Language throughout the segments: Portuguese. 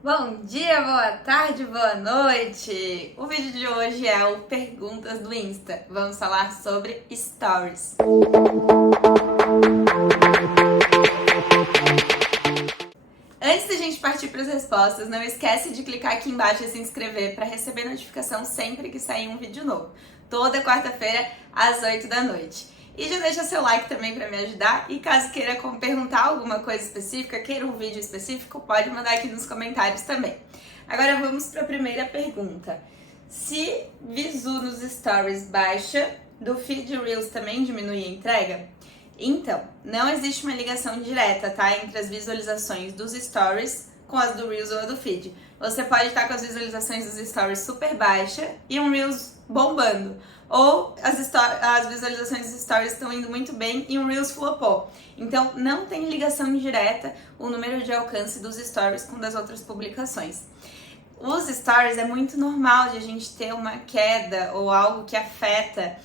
Bom dia, boa tarde, boa noite! O vídeo de hoje é o Perguntas do Insta. Vamos falar sobre Stories. Antes da gente partir para as respostas, não esquece de clicar aqui embaixo e se inscrever para receber notificação sempre que sair um vídeo novo. Toda quarta-feira, às 8 da noite. E já deixa seu like também para me ajudar. E caso queira perguntar alguma coisa específica, queira um vídeo específico, pode mandar aqui nos comentários também. Agora vamos para a primeira pergunta. Se visu nos stories baixa, do feed Reels também diminui a entrega? Então, não existe uma ligação direta, tá? Entre as visualizações dos stories com as do Reels ou a do feed. Você pode estar com as visualizações dos stories super baixa e um Reels bombando. Ou as visualizações dos stories estão indo muito bem e um Reels flopou. Então, não tem ligação direta o número de alcance dos stories com das outras publicações. Os stories é muito normal de a gente ter uma queda ou algo que afeta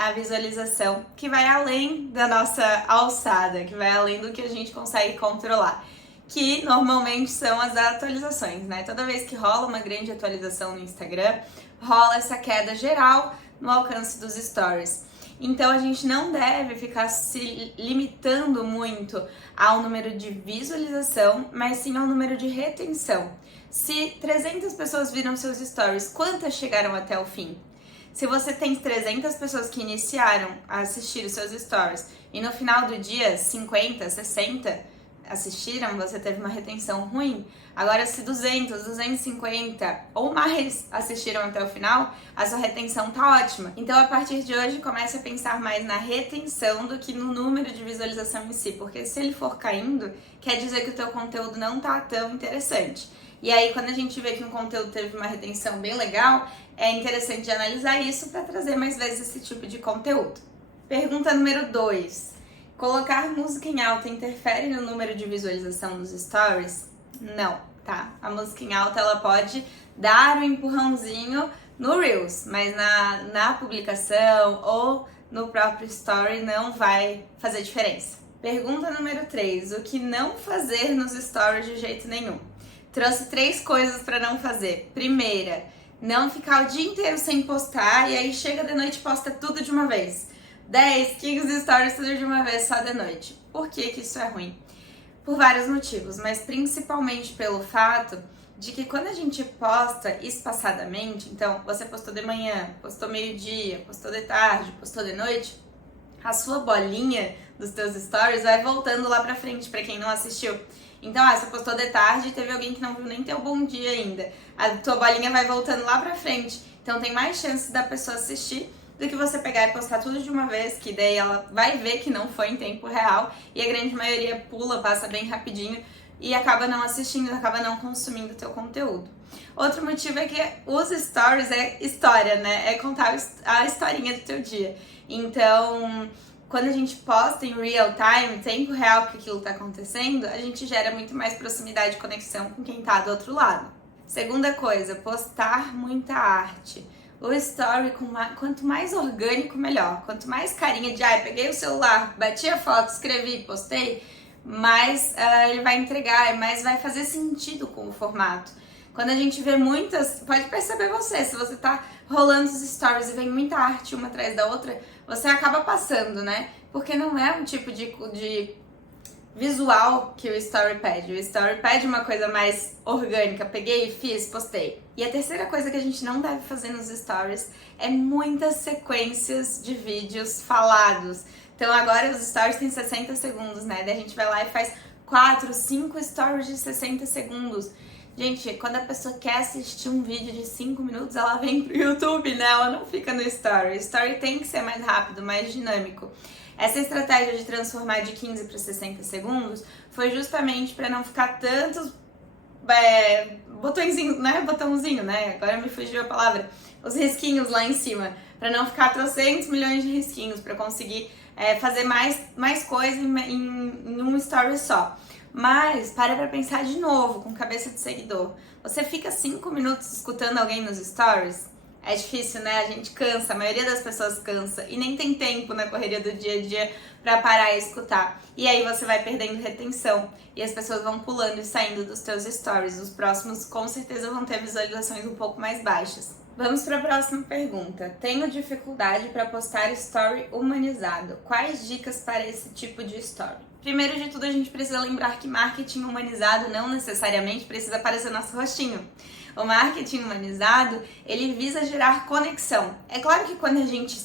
a visualização, que vai além da nossa alçada, que vai além do que a gente consegue controlar, que normalmente são as atualizações, né? Toda vez que rola uma grande atualização no Instagram, rola essa queda geral no alcance dos stories. Então a gente não deve ficar se limitando muito ao número de visualização, mas sim ao número de retenção. Se 300 pessoas viram seus stories, quantas chegaram até o fim? Se você tem 300 pessoas que iniciaram a assistir os seus stories e no final do dia 50, 60 assistiram, você teve uma retenção ruim. Agora, se 200, 250 ou mais assistiram até o final, a sua retenção tá ótima. Então, a partir de hoje, comece a pensar mais na retenção do que no número de visualização em si, porque se ele for caindo, quer dizer que o teu conteúdo não tá tão interessante. E aí, quando a gente vê que um conteúdo teve uma retenção bem legal, é interessante analisar isso para trazer mais vezes esse tipo de conteúdo. Pergunta número 2. Colocar música em alta interfere no número de visualização dos stories? Não, tá? A música em alta ela pode dar um empurrãozinho no Reels, mas na publicação ou no próprio story não vai fazer diferença. Pergunta número 3. O que não fazer nos stories de jeito nenhum? Trouxe 3 coisas para não fazer. Primeira, não ficar o dia inteiro sem postar e aí chega de noite e posta tudo de uma vez. 10, 15 stories tudo de uma vez só de noite. Por que isso é ruim? Por vários motivos, mas principalmente pelo fato de que quando a gente posta espaçadamente, então você postou de manhã, postou meio-dia, postou de tarde, postou de noite, a sua bolinha dos teus stories vai voltando lá pra frente, pra quem não assistiu. Então, você postou de tarde e teve alguém que não viu nem teu bom dia ainda. A tua bolinha vai voltando lá pra frente. Então, tem mais chances da pessoa assistir do que você pegar e postar tudo de uma vez, que daí ela vai ver que não foi em tempo real e a grande maioria pula, passa bem rapidinho e acaba não assistindo, acaba não consumindo o teu conteúdo. Outro motivo é que os stories é história, né? É contar a historinha do teu dia. Então, quando a gente posta em real time, tempo real que aquilo tá acontecendo, a gente gera muito mais proximidade e conexão com quem tá do outro lado. Segunda coisa, postar muita arte. O story, quanto mais orgânico, melhor. Quanto mais carinha de, peguei o celular, bati a foto, escrevi, postei, mais ele vai entregar, mais vai fazer sentido com o formato. Quando a gente vê muitas, pode perceber se você tá rolando os stories e vem muita arte uma atrás da outra, você acaba passando, né? Porque não é um tipo de visual que o story pede. O story pede uma coisa mais orgânica. Peguei, fiz, postei. E a terceira coisa que a gente não deve fazer nos stories é muitas sequências de vídeos falados. Então agora os stories têm 60 segundos, né? Daí a gente vai lá e faz 4, 5 stories de 60 segundos. Gente, quando a pessoa quer assistir um vídeo de 5 minutos, ela vem pro YouTube, né? Ela não fica no story. O story tem que ser mais rápido, mais dinâmico. Essa estratégia de transformar de 15 para 60 segundos foi justamente para não ficar tantos botãozinho, né? Agora me fugiu a palavra. Os risquinhos lá em cima. Para não ficar 300 milhões de risquinhos, para conseguir fazer mais coisa em um story só. Mas, para pensar de novo, com cabeça de seguidor. Você fica 5 minutos escutando alguém nos stories? É difícil, né? A gente cansa, a maioria das pessoas cansa e nem tem tempo na correria do dia a dia pra parar e escutar. E aí você vai perdendo retenção e as pessoas vão pulando e saindo dos teus stories. Os próximos com certeza vão ter visualizações um pouco mais baixas. Vamos para a próxima pergunta. Tenho dificuldade para postar story humanizado. Quais dicas para esse tipo de story? Primeiro de tudo, a gente precisa lembrar que marketing humanizado não necessariamente precisa aparecer nosso rostinho. O marketing humanizado, ele visa gerar conexão. É claro que quando a gente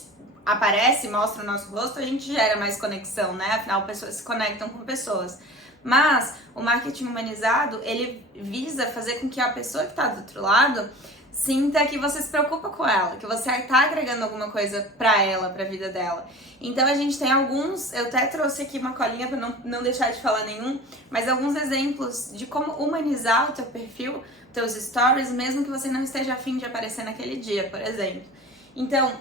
aparece e mostra o nosso rosto, a gente gera mais conexão, né? Afinal, pessoas se conectam com pessoas. Mas o marketing humanizado, ele visa fazer com que a pessoa que está do outro lado sinta que você se preocupa com ela, que você está agregando alguma coisa para ela, para a vida dela. Então a gente tem alguns, eu até trouxe aqui uma colinha para não deixar de falar nenhum, mas alguns exemplos de como humanizar o teu perfil, teus stories, mesmo que você não esteja a fim de aparecer naquele dia, por exemplo. Então,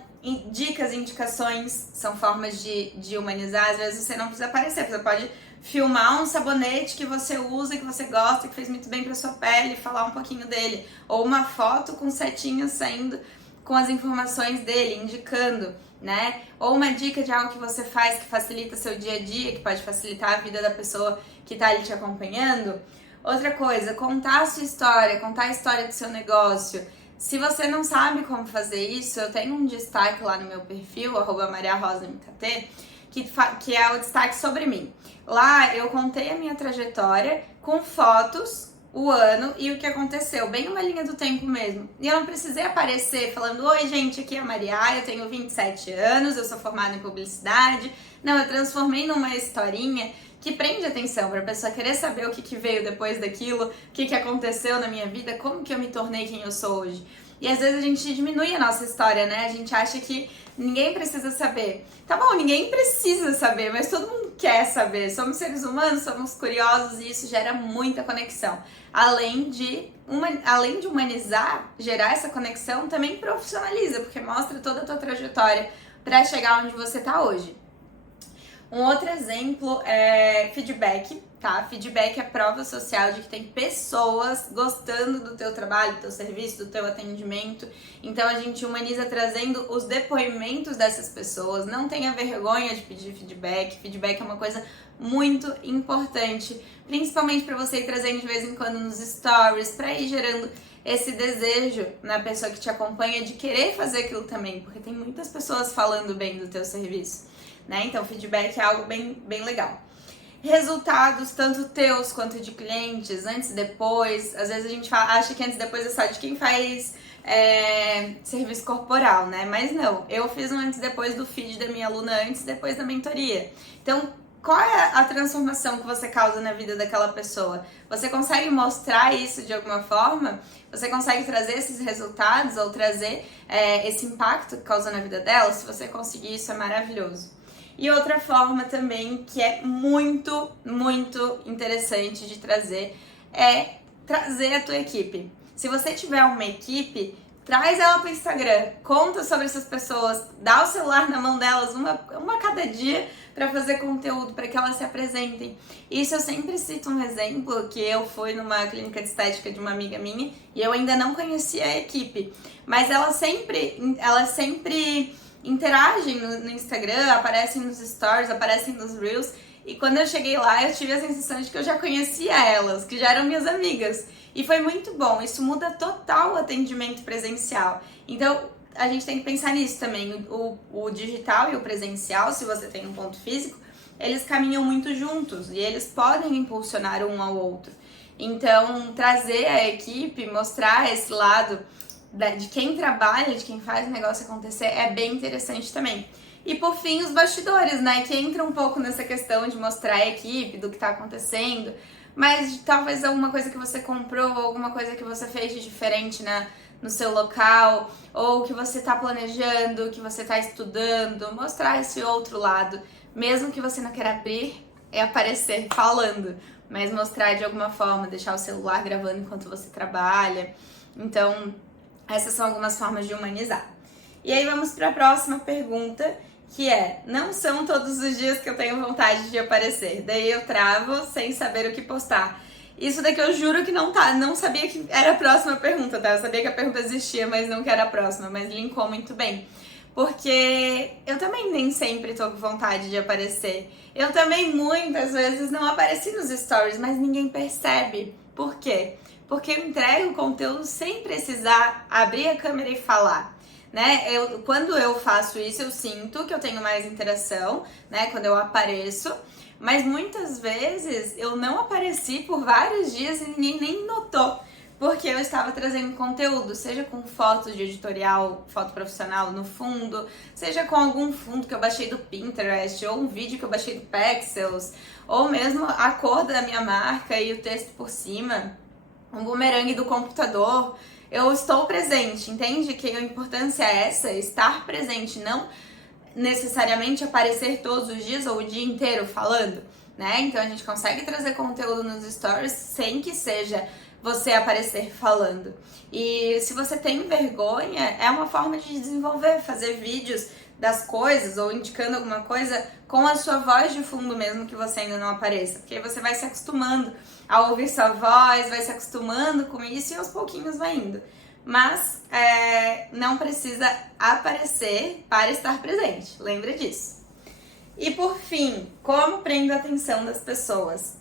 dicas, indicações são formas de humanizar. Às vezes você não precisa aparecer, você pode filmar um sabonete que você usa, que você gosta, que fez muito bem para sua pele, falar um pouquinho dele, ou uma foto com setinhas saindo com as informações dele, indicando, né? Ou uma dica de algo que você faz que facilita seu dia a dia, que pode facilitar a vida da pessoa que está ali te acompanhando. Outra coisa, contar a sua história, contar a história do seu negócio. Se você não sabe como fazer isso, eu tenho um destaque lá no meu perfil, @mariarosmkt, que é o destaque sobre mim. Lá eu contei a minha trajetória com fotos, o ano e o que aconteceu, bem uma linha do tempo mesmo. E eu não precisei aparecer falando: oi gente, aqui é a Maria, eu tenho 27 anos, eu sou formada em publicidade. Não, eu transformei numa historinha que prende atenção para a pessoa querer saber o que veio depois daquilo, o que aconteceu na minha vida, como que eu me tornei quem eu sou hoje. E às vezes a gente diminui a nossa história, né? A gente acha que ninguém precisa saber. Tá bom, ninguém precisa saber, mas todo mundo quer saber. Somos seres humanos, somos curiosos e isso gera muita conexão. Além de humanizar, gerar essa conexão, também profissionaliza, porque mostra toda a tua trajetória para chegar onde você tá hoje. Um outro exemplo é feedback, tá? Feedback é prova social de que tem pessoas gostando do teu trabalho, do teu serviço, do teu atendimento. Então a gente humaniza trazendo os depoimentos dessas pessoas. Não tenha vergonha de pedir feedback. Feedback é uma coisa muito importante, principalmente para você ir trazendo de vez em quando nos stories, para ir gerando esse desejo na pessoa que te acompanha de querer fazer aquilo também, porque tem muitas pessoas falando bem do teu serviço. Né? Então, feedback é algo bem legal. Resultados, tanto teus quanto de clientes, antes e depois. Às vezes a gente acha que antes e depois é só de quem faz serviço corporal, né? Mas não, eu fiz um antes e depois do feed da minha aluna antes e depois da mentoria. Então, qual é a transformação que você causa na vida daquela pessoa? Você consegue mostrar isso de alguma forma? Você consegue trazer esses resultados ou trazer esse impacto que causa na vida dela? Se você conseguir, isso é maravilhoso. E outra forma também que é muito interessante de trazer é trazer a tua equipe. Se você tiver uma equipe, traz ela para o Instagram, conta sobre essas pessoas, dá o celular na mão delas uma a cada dia para fazer conteúdo, para que elas se apresentem. Isso eu sempre cito um exemplo, que eu fui numa clínica de estética de uma amiga minha e eu ainda não conhecia a equipe, mas ela sempre interagem no Instagram, aparecem nos stories, aparecem nos reels. E quando eu cheguei lá, eu tive a sensação de que eu já conhecia elas, que já eram minhas amigas. E foi muito bom, isso muda total o atendimento presencial. Então, a gente tem que pensar nisso também. O digital e o presencial, se você tem um ponto físico, eles caminham muito juntos e eles podem impulsionar um ao outro. Então, trazer a equipe, mostrar esse lado de quem trabalha, de quem faz o negócio acontecer, é bem interessante também. E por fim, os bastidores, né, que entra um pouco nessa questão de mostrar a equipe, do que tá acontecendo, mas talvez alguma coisa que você comprou, alguma coisa que você fez de diferente no seu local, ou que você tá planejando, que você tá estudando, mostrar esse outro lado, mesmo que você não queira abrir, aparecer falando, mas mostrar de alguma forma, deixar o celular gravando enquanto você trabalha. Então, essas são algumas formas de humanizar. E aí vamos para a próxima pergunta, que é: não são todos os dias que eu tenho vontade de aparecer, daí eu travo sem saber o que postar. Isso daqui eu juro que não sabia que era a próxima pergunta, tá? Eu sabia que a pergunta existia, mas não que era a próxima, mas linkou muito bem. Porque eu também nem sempre tô com vontade de aparecer. Eu também muitas vezes não apareci nos stories, mas ninguém percebe. Por quê? Porque eu entrego o conteúdo sem precisar abrir a câmera e falar. Né? Quando eu faço isso, eu sinto que eu tenho mais interação, né? Quando eu apareço. Mas muitas vezes eu não apareci por vários dias e ninguém nem notou, porque eu estava trazendo conteúdo, seja com foto de editorial, foto profissional no fundo, seja com algum fundo que eu baixei do Pinterest, ou um vídeo que eu baixei do Pexels, ou mesmo a cor da minha marca e o texto por cima, um bumerangue do computador. Eu estou presente, entende? Que a importância é essa, estar presente, não necessariamente aparecer todos os dias ou o dia inteiro falando, né? Então a gente consegue trazer conteúdo nos stories sem que seja você aparecer falando. E se você tem vergonha, é uma forma de desenvolver, fazer vídeos das coisas ou indicando alguma coisa com a sua voz de fundo mesmo que você ainda não apareça, porque aí você vai se acostumando a ouvir sua voz, vai se acostumando com isso e aos pouquinhos vai indo. Mas não precisa aparecer para estar presente, lembre disso. E por fim, como prendo a atenção das pessoas?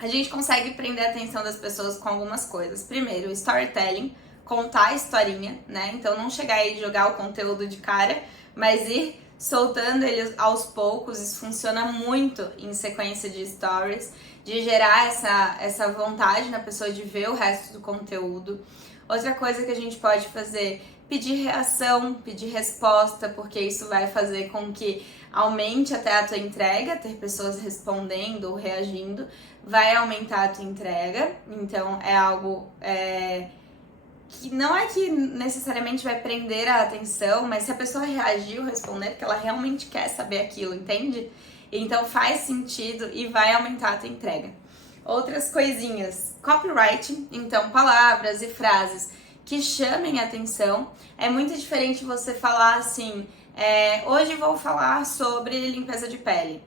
A gente consegue prender a atenção das pessoas com algumas coisas. Primeiro, storytelling, contar a historinha, né? Então não chegar aí e jogar o conteúdo de cara, mas ir soltando ele aos poucos. Isso funciona muito em sequência de stories, de gerar essa vontade na pessoa de ver o resto do conteúdo. Outra coisa que a gente pode fazer, pedir reação, pedir resposta, porque isso vai fazer com que aumente até a tua entrega, ter pessoas respondendo ou reagindo, vai aumentar a tua entrega. Então é algo que não é que necessariamente vai prender a atenção, mas se a pessoa reagir ou responder, porque ela realmente quer saber aquilo, entende? Então faz sentido e vai aumentar a tua entrega. Outras coisinhas, copywriting, então palavras e frases que chamem a atenção. É muito diferente você falar assim, hoje vou falar sobre limpeza de pele.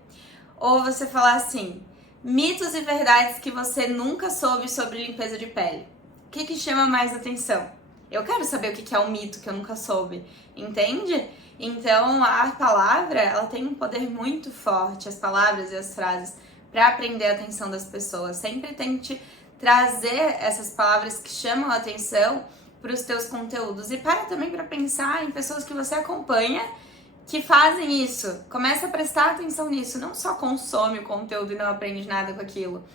Ou você falar assim, mitos e verdades que você nunca soube sobre limpeza de pele. O que chama mais atenção? Eu quero saber o que é um mito que eu nunca soube, entende? Então a palavra, ela tem um poder muito forte, as palavras e as frases, para prender a atenção das pessoas. Sempre tente trazer essas palavras que chamam a atenção para os teus conteúdos. E também para pensar em pessoas que você acompanha que fazem isso. Começa a prestar atenção nisso. Não só consome o conteúdo e não aprende nada com aquilo.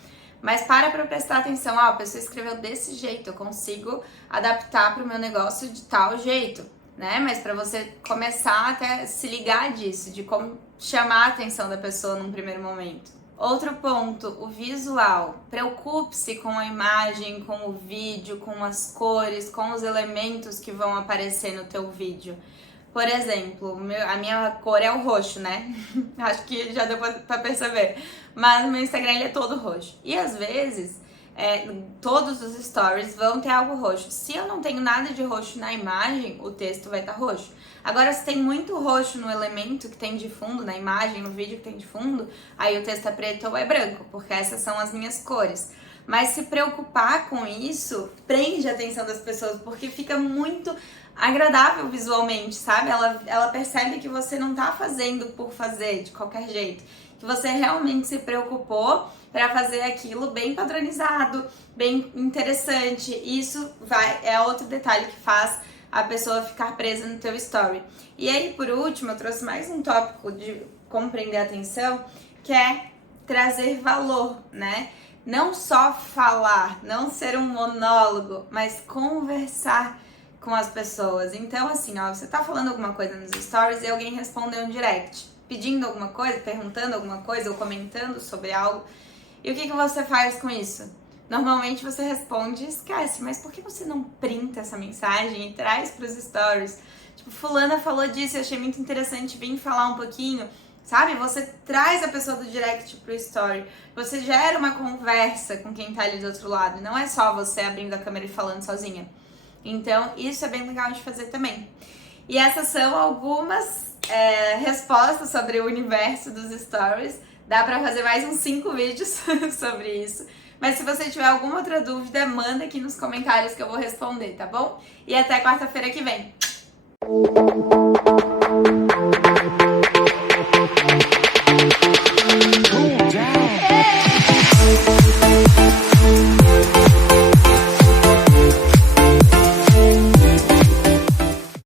Mas para prestar atenção. A pessoa escreveu desse jeito. Eu consigo adaptar para o meu negócio de tal jeito. Né? Mas para você começar até se ligar disso. De como chamar a atenção da pessoa num primeiro momento. Outro ponto, o visual. Preocupe-se com a imagem, com o vídeo, com as cores, com os elementos que vão aparecer no teu vídeo. Por exemplo, a minha cor é o roxo, né? Acho que já deu pra perceber. Mas o meu Instagram ele é todo roxo. E às vezes, todos os stories vão ter algo roxo. Se eu não tenho nada de roxo na imagem, o texto vai estar roxo. Agora, se tem muito roxo no elemento que tem de fundo, na imagem, no vídeo que tem de fundo, aí o texto é preto ou é branco, porque essas são as minhas cores. Mas se preocupar com isso, prende a atenção das pessoas, porque fica muito agradável visualmente, sabe? Ela percebe que você não tá fazendo por fazer, de qualquer jeito. Que você realmente se preocupou para fazer aquilo bem padronizado, bem interessante. Isso é outro detalhe que faz a pessoa ficar presa no teu story. E aí, por último, eu trouxe mais um tópico de como prender a atenção, que é trazer valor, né? Não só falar, não ser um monólogo, mas conversar com as pessoas. Então, assim, ó, você tá falando alguma coisa nos stories e alguém respondeu um direct, pedindo alguma coisa, perguntando alguma coisa ou comentando sobre algo. E o que você faz com isso? Normalmente você responde e esquece, mas por que você não printa essa mensagem e traz para os stories? Tipo, fulana falou disso, eu achei muito interessante, vim falar um pouquinho, sabe? Você traz a pessoa do direct pro story, você gera uma conversa com quem tá ali do outro lado, não é só você abrindo a câmera e falando sozinha. Então, isso é bem legal de fazer também. E essas são algumas respostas sobre o universo dos stories. Dá pra fazer mais uns 5 vídeos sobre isso. Mas se você tiver alguma outra dúvida, manda aqui nos comentários que eu vou responder, tá bom? E até quarta-feira que vem.